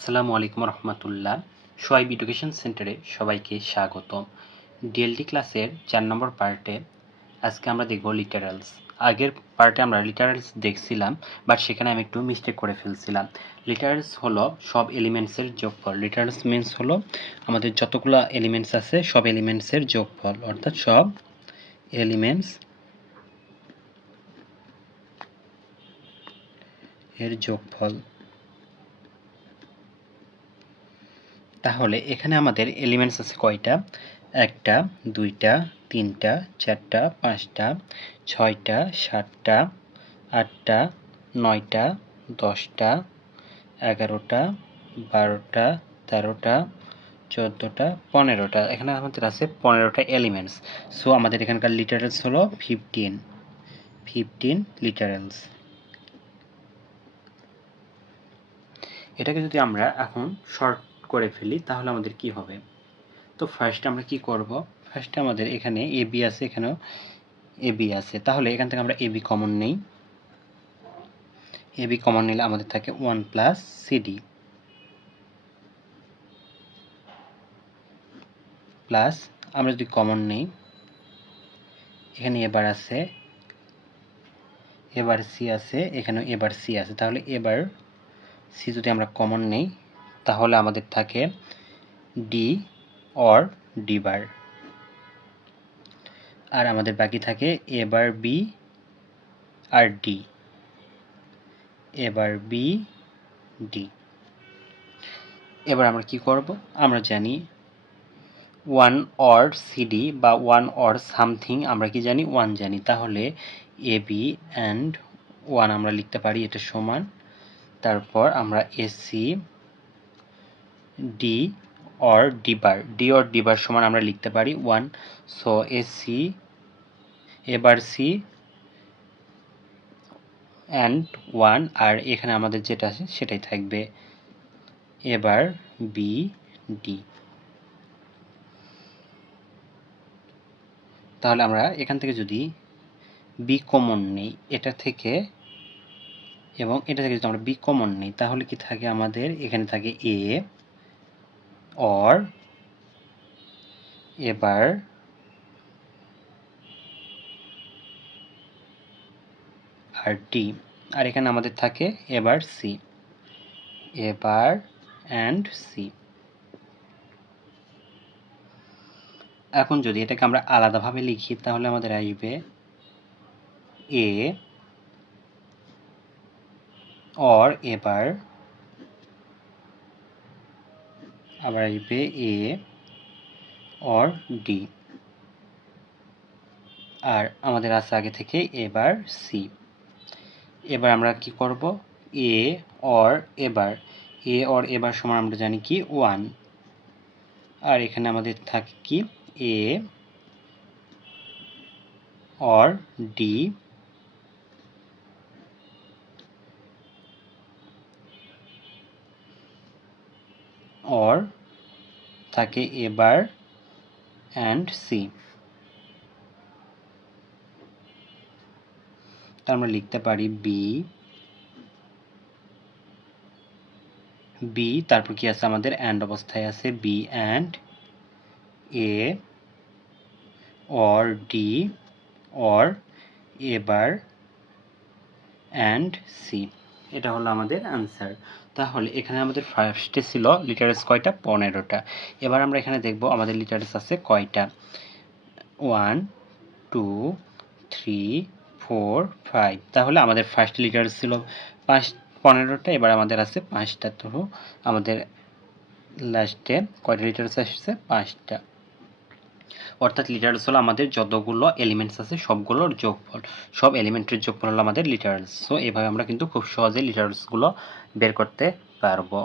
আসসালামু আলাইকুম রহমতুল্লাহ। সোয়াইব এডুকেশন সেন্টারে সবাইকে স্বাগতম। ডিএলডি ক্লাসের 4 নম্বর পার্টে আজকে আমরা দেখব লিটারালস। আগের পার্টে আমরা লিটারালস দেখছিলাম, বাট সেখানে আমি একটু মিস্টেক করে ফেলছিলাম। লিটারালস হলো সব এলিমেন্টসের যোগফল। লিটারালস মিন্স হলো আমাদের যতগুলো এলিমেন্টস আছে সব এলিমেন্টসের যোগফল, অর্থাৎ সব এলিমেন্টস এর যোগফল। তাহলে এখানে আমাদের এলিমেন্টস আছে কয়টা? 1টা 2টা 3টা 4টা 5টা 6টা 7টা 8টা 9টা 10টা 11টা 12টা 13টা 14টা 15টা। এখানে আমাদের আছে 15টা এলিমেন্টস। সো আমাদের এখানকার লিটারালস হলো 15 লিটারালস। এটাকে যদি আমরা এখন শর্ট করে ফেলি তাহলে আমাদের কি হবে? তো ফার্স্টে আমরা কি করব? ফার্স্টে আমাদের এখানে এবি আছে, এখানেও এবি আছে। তাহলে এখান থেকে আমরা এবি কমন নেই। এবি কমন নিলে আমাদের থাকে 1 প্লাস সিডি প্লাস আমরা যদি কমন নেই, এখানে এবার আছে, এবার সি আছে, এখানেও এবার সি আছে। তাহলে এবার সি যদি আমরা কমন নেই তাহলে আমাদের থাকে ডি অর ডি বার, আর আমাদের বাকি থাকে এবার বি আর ডি, এবার বি ডি। এবার আমরা কি করব? আমরা জানি 1 অর সিডি বা 1 অর সামথিং, আমরা কি জানি? 1 জানি। তাহলে এ বি অ্যান্ড 1 আমরা লিখতে পারি, এটা সমান। তারপর আমরা AC D or D bar, D or D bar সমান আমরা লিখতে পারি 1। সো এসি এবার সি অ্যান্ড 1, আর এখানে আমাদের যেটা আছে সেটাই থাকবে এবার বি ডি। তাহলে আমরা এখান থেকে যদি বি কমন নেই এটা থেকে, এবং এটা থেকে যদি আমরা বি কমন নেই তাহলে কি থাকে আমাদের? এখানে থাকে এ অর এবার আর ডি, আর এখানে আমাদের থাকে এবার সি, এবার অ্যান্ড সি। এখন যদি এটাকে আমরা আলাদাভাবে লিখি তাহলে আমাদের আসবে এ অর এবার, আবার আসবে এ অর ডি, আর আমাদের আছে আগে থেকে এবার সি। এবার আমরা কি করব? এ অর এবার, এ অর এবার সমান আমরা জানি কি 1, আর এখানে আমাদের থাকে কি এ অর ডি অর থাকে এবার অ্যান্ড সি। তার আমরা লিখতে পারি বি বি, তারপর কি আছে আমাদের? অ্যান্ড অবস্থায় আছে B and A or D or এবার অ্যান্ড সি। এটা হলো আমাদের আনসার। তাহলে এখানে আমাদের ফার্স্টে ছিল লিটারালস কয়টা? 15টা। এবার আমরা এখানে দেখব আমাদের লিটারালস আছে কয়টা? 1 2 3 4 5। তাহলে আমাদের ফার্স্ট লিটারালস ছিল 15টা, এবার আমাদের আছে 5টা। তো আমাদের লাস্টে কয়টা লিটারালস আসছে? 5টা। অর্থাৎ লিটারালস হলো আমাদের যতগুলো এলিমেন্টস আছে সবগুলোর যোগফল, সব এলিমেন্টের যোগফল হলো আমাদের লিটারালস। সো এভাবে আমরা কিন্তু খুব সহজে লিটারালসগুলো বের করতে পারবো।